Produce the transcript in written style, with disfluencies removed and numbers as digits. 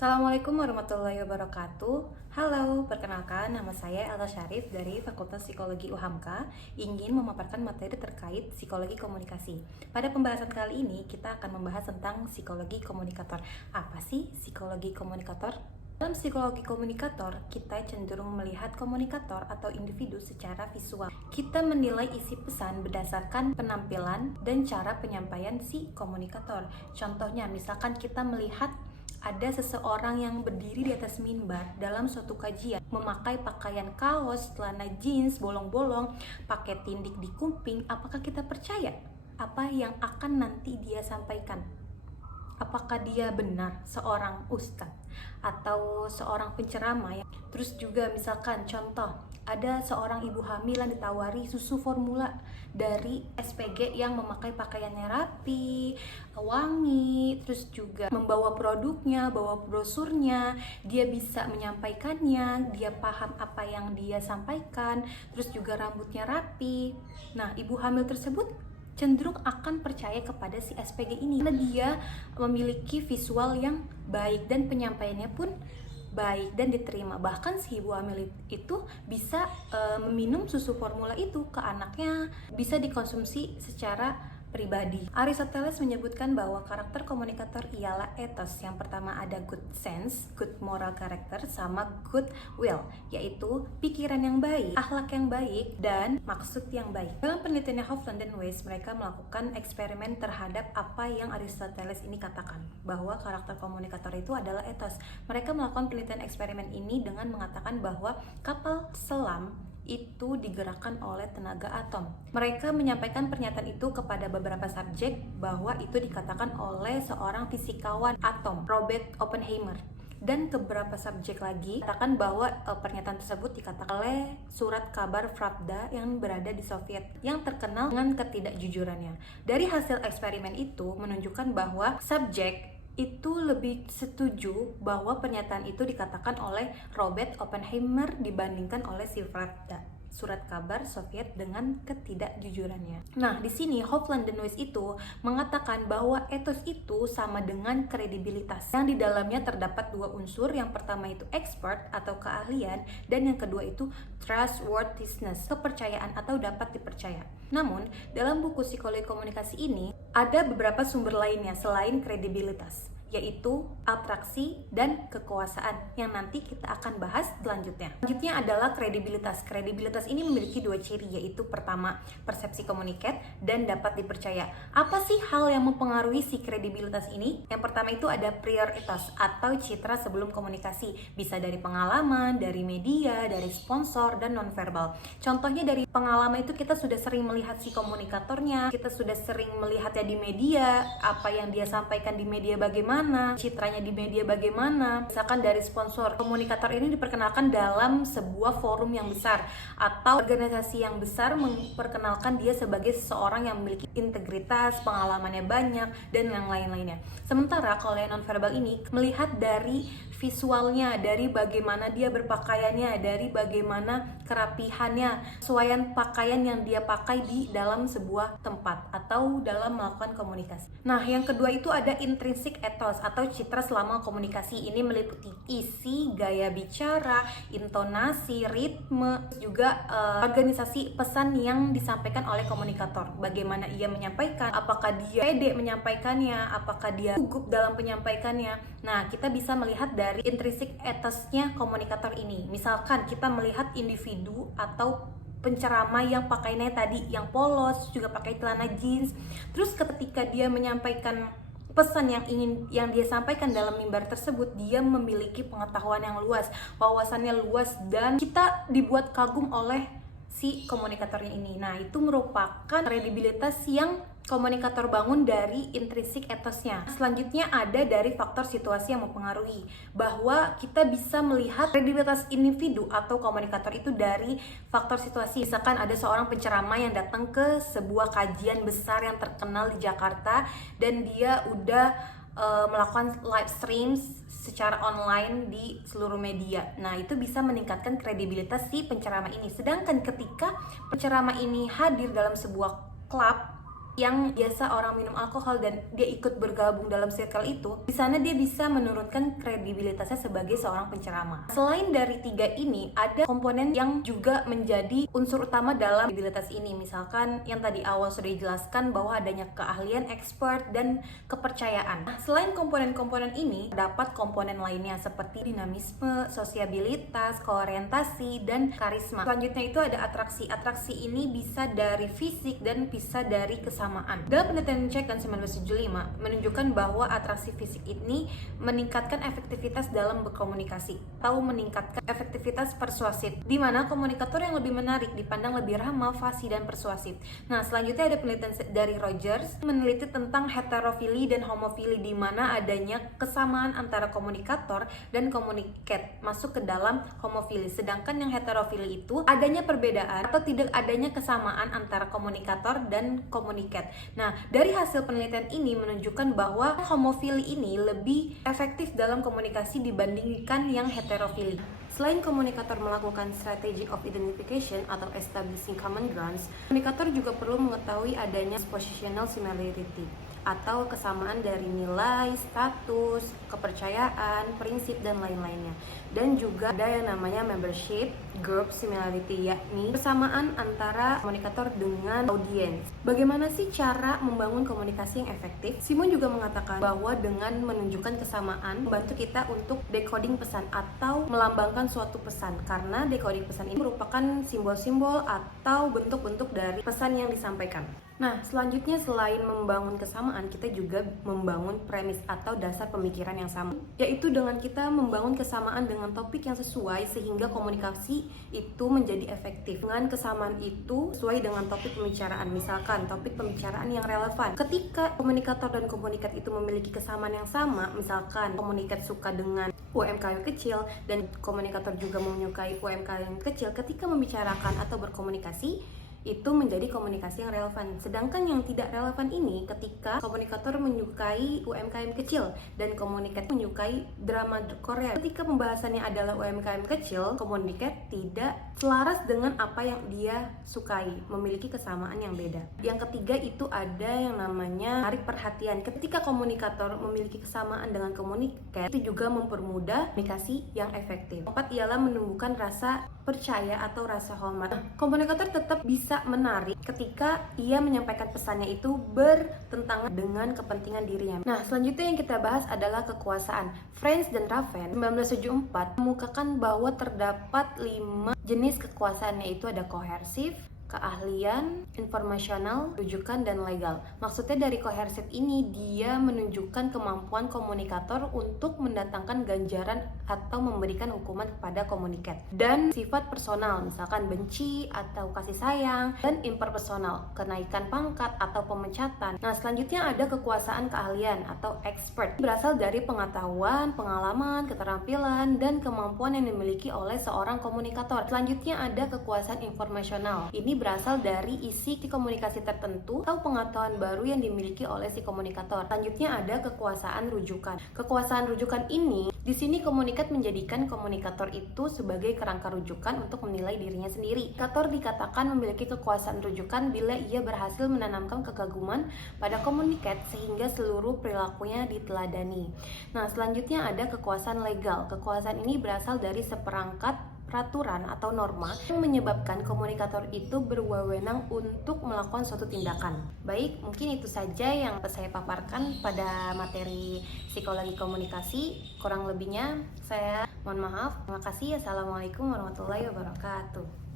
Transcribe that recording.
Assalamualaikum warahmatullahi wabarakatuh. Halo, perkenalkan nama saya Elsa Syarif dari Fakultas Psikologi UHAMKA, ingin memaparkan materi terkait psikologi komunikasi. Pada pembahasan kali ini kita akan membahas tentang psikologi komunikator. Apa sih psikologi komunikator? Dalam psikologi komunikator, kita cenderung melihat komunikator atau individu secara visual. Kita menilai isi pesan berdasarkan penampilan dan cara penyampaian si komunikator. Contohnya, misalkan kita melihat ada seseorang yang berdiri di atas mimbar dalam suatu kajian, memakai pakaian kaos, celana jeans, bolong-bolong, pakai tindik di kuping. Apakah kita percaya apa yang akan nanti dia sampaikan? Apakah dia benar seorang ustadz atau seorang penceramah ya? Terus juga misalkan contoh, ada seorang ibu hamil yang ditawari susu formula dari SPG yang memakai pakaiannya rapi, wangi, terus juga membawa produknya, bawa brosurnya, dia bisa menyampaikannya, dia paham apa yang dia sampaikan, terus juga rambutnya rapi. Nah, ibu hamil tersebut cenderung akan percaya kepada si SPG ini karena dia memiliki visual yang baik dan penyampaiannya pun baik dan diterima. Bahkan si ibu hamil itu bisa meminum susu formula itu ke anaknya, bisa dikonsumsi secara pribadi. Aristoteles menyebutkan bahwa karakter komunikator ialah ethos. Yang pertama ada good sense, good moral character, sama good will, yaitu pikiran yang baik, akhlak yang baik, dan maksud yang baik. Dalam penelitiannya Hofland dan Weiss, mereka melakukan eksperimen terhadap apa yang Aristoteles ini katakan, bahwa karakter komunikator itu adalah ethos. Mereka melakukan penelitian eksperimen ini dengan mengatakan bahwa kapal selam itu digerakkan oleh tenaga atom. Mereka menyampaikan pernyataan itu kepada beberapa subjek bahwa itu dikatakan oleh seorang fisikawan atom, Robert Oppenheimer. Dan ke beberapa subjek lagi katakan bahwa pernyataan tersebut dikatakan oleh surat kabar Pravda yang berada di Soviet yang terkenal dengan ketidakjujurannya. Dari hasil eksperimen itu menunjukkan bahwa subjek itu lebih setuju bahwa pernyataan itu dikatakan oleh Robert Oppenheimer dibandingkan oleh si Pravda, surat kabar Soviet, dengan ketidakjujurannya. Nah, di sini Hofland dan Weiss itu mengatakan bahwa ethos itu sama dengan kredibilitas, yang di dalamnya terdapat dua unsur. Yang pertama itu expert atau keahlian, dan yang kedua itu trustworthiness, kepercayaan atau dapat dipercaya. Namun, dalam buku psikologi komunikasi ini ada beberapa sumber lainnya selain kredibilitas, yaitu atraksi dan kekuasaan yang nanti kita akan bahas selanjutnya. Selanjutnya adalah kredibilitas. Kredibilitas ini memiliki dua ciri, yaitu pertama, persepsi komunikat dan dapat dipercaya. Apa sih hal yang mempengaruhi si kredibilitas ini? Yang pertama itu ada prior ethos atau citra sebelum komunikasi. Bisa dari pengalaman, dari media, dari sponsor, dan nonverbal. Contohnya dari pengalaman itu kita sudah sering melihat si komunikatornya, kita sudah sering melihatnya di media, apa yang dia sampaikan di media bagaimana, citranya di media bagaimana. Misalkan dari sponsor, komunikator ini diperkenalkan dalam sebuah forum yang besar atau organisasi yang besar memperkenalkan dia sebagai seseorang yang memiliki integritas, pengalamannya banyak, dan yang lain-lainnya. Sementara kalau yang nonverbal ini melihat dari visualnya, dari bagaimana dia berpakaiannya, dari bagaimana kerapihannya, kesesuaian pakaian yang dia pakai di dalam sebuah tempat atau dalam melakukan komunikasi. Nah, yang kedua itu ada intrinsic ethos atau citra selama komunikasi. Ini meliputi isi, gaya bicara, intonasi, ritme, juga organisasi pesan yang disampaikan oleh komunikator. Bagaimana ia menyampaikan, apakah dia pede menyampaikannya, apakah dia gugup dalam penyampaikannya. Nah, kita bisa melihat dari intrinsic ethosnya komunikator ini. Misalkan kita melihat individu atau penceramah yang pakaiannya tadi yang polos, juga pakai celana jeans. Terus ketika dia menyampaikan pesan yang dia sampaikan dalam mimbar tersebut, dia memiliki pengetahuan yang luas, wawasannya luas, dan kita dibuat kagum oleh si komunikatornya ini. Nah, itu merupakan kredibilitas yang komunikator bangun dari intrinsik ethosnya. Selanjutnya ada dari faktor situasi yang mempengaruhi, bahwa kita bisa melihat kredibilitas individu atau komunikator itu dari faktor situasi. Misalkan ada seorang penceramah yang datang ke sebuah kajian besar yang terkenal di Jakarta, dan dia udah melakukan live streams secara online di seluruh media. Nah, itu bisa meningkatkan kredibilitas si penceramah ini. Sedangkan ketika penceramah ini hadir dalam sebuah klub yang biasa orang minum alkohol dan dia ikut bergabung dalam circle itu, di sana dia bisa menurunkan kredibilitasnya sebagai seorang penceramah. Selain dari 3 ini, ada komponen yang juga menjadi unsur utama dalam kredibilitas ini. Misalkan yang tadi awal sudah dijelaskan bahwa adanya keahlian, expert, dan kepercayaan. Nah, selain komponen-komponen ini, dapat komponen lainnya seperti dinamisme, sosiabilitas, koorientasi, dan karisma. Selanjutnya itu ada atraksi. Atraksi ini bisa dari fisik dan bisa dari kesamaan. Dalam penelitian Cech 1975 menunjukkan bahwa atraksi fisik ini meningkatkan efektivitas dalam berkomunikasi atau meningkatkan efektivitas persuasif, di mana komunikator yang lebih menarik dipandang lebih ramah, fasih, dan persuasif. Nah, selanjutnya ada penelitian dari Rogers meneliti tentang heterofili dan homofili, di mana adanya kesamaan antara komunikator dan komunikat masuk ke dalam homofili. Sedangkan yang heterofili itu adanya perbedaan atau tidak adanya kesamaan antara komunikator dan komunikat. Nah, dari hasil penelitian ini menunjukkan bahwa homofili ini lebih efektif dalam komunikasi dibandingkan yang heterofili. Selain komunikator melakukan strategy of identification atau establishing common grounds, komunikator juga perlu mengetahui adanya positional similarity atau kesamaan dari nilai, status, kepercayaan, prinsip, dan lain-lainnya. Dan juga ada yang namanya membership group similarity, yakni kesamaan antara komunikator dengan audiens. Bagaimana sih cara membangun komunikasi yang efektif? Simon juga mengatakan bahwa dengan menunjukkan kesamaan membantu kita untuk decoding pesan atau melambangkan suatu pesan, karena decoding pesan ini merupakan simbol-simbol atau bentuk-bentuk dari pesan yang disampaikan. Nah, selanjutnya selain membangun kesamaan, kita juga membangun premis atau dasar pemikiran yang sama, yaitu dengan kita membangun kesamaan dengan topik yang sesuai sehingga komunikasi itu menjadi efektif. Dengan kesamaan itu sesuai dengan topik pembicaraan, misalkan topik pembicaraan yang relevan. Ketika komunikator dan komunikat itu memiliki kesamaan yang sama, misalkan komunikat suka dengan UMKM kecil dan komunikator juga menyukai UMKM kecil, ketika membicarakan atau berkomunikasi itu menjadi komunikasi yang relevan. Sedangkan yang tidak relevan ini ketika komunikator menyukai UMKM kecil dan komunikat menyukai drama Korea. Ketika pembahasannya adalah UMKM kecil, komunikat tidak selaras dengan apa yang dia sukai, memiliki kesamaan yang beda. Yang ketiga itu ada yang namanya tarik perhatian. Ketika komunikator memiliki kesamaan dengan komunikat, itu juga mempermudah komunikasi yang efektif. Keempat ialah menumbuhkan rasa percaya atau rasa hormat. Komunikator tetap bisa menarik ketika ia menyampaikan pesannya itu bertentangan dengan kepentingan dirinya. Nah, selanjutnya yang kita bahas adalah kekuasaan. Franz dan Raven 1974 mengemukakan bahwa terdapat 5 jenis kekuasaan, yaitu ada kohersif, keahlian, informasional, rujukan, dan legal. Maksudnya dari kohersif ini dia menunjukkan kemampuan komunikator untuk mendatangkan ganjaran atau memberikan hukuman kepada komunikat. Dan sifat personal, misalkan benci atau kasih sayang, dan impersonal, kenaikan pangkat atau pemecatan. Nah, selanjutnya ada kekuasaan keahlian atau expert. Berasal dari pengetahuan, pengalaman, keterampilan, dan kemampuan yang dimiliki oleh seorang komunikator. Selanjutnya ada kekuasaan informasional. Ini berasal dari isi komunikasi tertentu atau pengetahuan baru yang dimiliki oleh si komunikator. Selanjutnya ada kekuasaan rujukan. Kekuasaan rujukan ini di sini komunikat menjadikan komunikator itu sebagai kerangka rujukan untuk menilai dirinya sendiri. Komunikator dikatakan memiliki kekuasaan rujukan bila ia berhasil menanamkan kekaguman pada komunikat sehingga seluruh perilakunya diteladani. Nah, selanjutnya ada kekuasaan legal. Kekuasaan ini berasal dari seperangkat peraturan atau norma yang menyebabkan komunikator itu berwenang untuk melakukan suatu tindakan. Baik, mungkin itu saja yang saya paparkan pada materi psikologi komunikasi. Kurang lebihnya saya mohon maaf. Terima kasih. Assalamualaikum warahmatullahi wabarakatuh.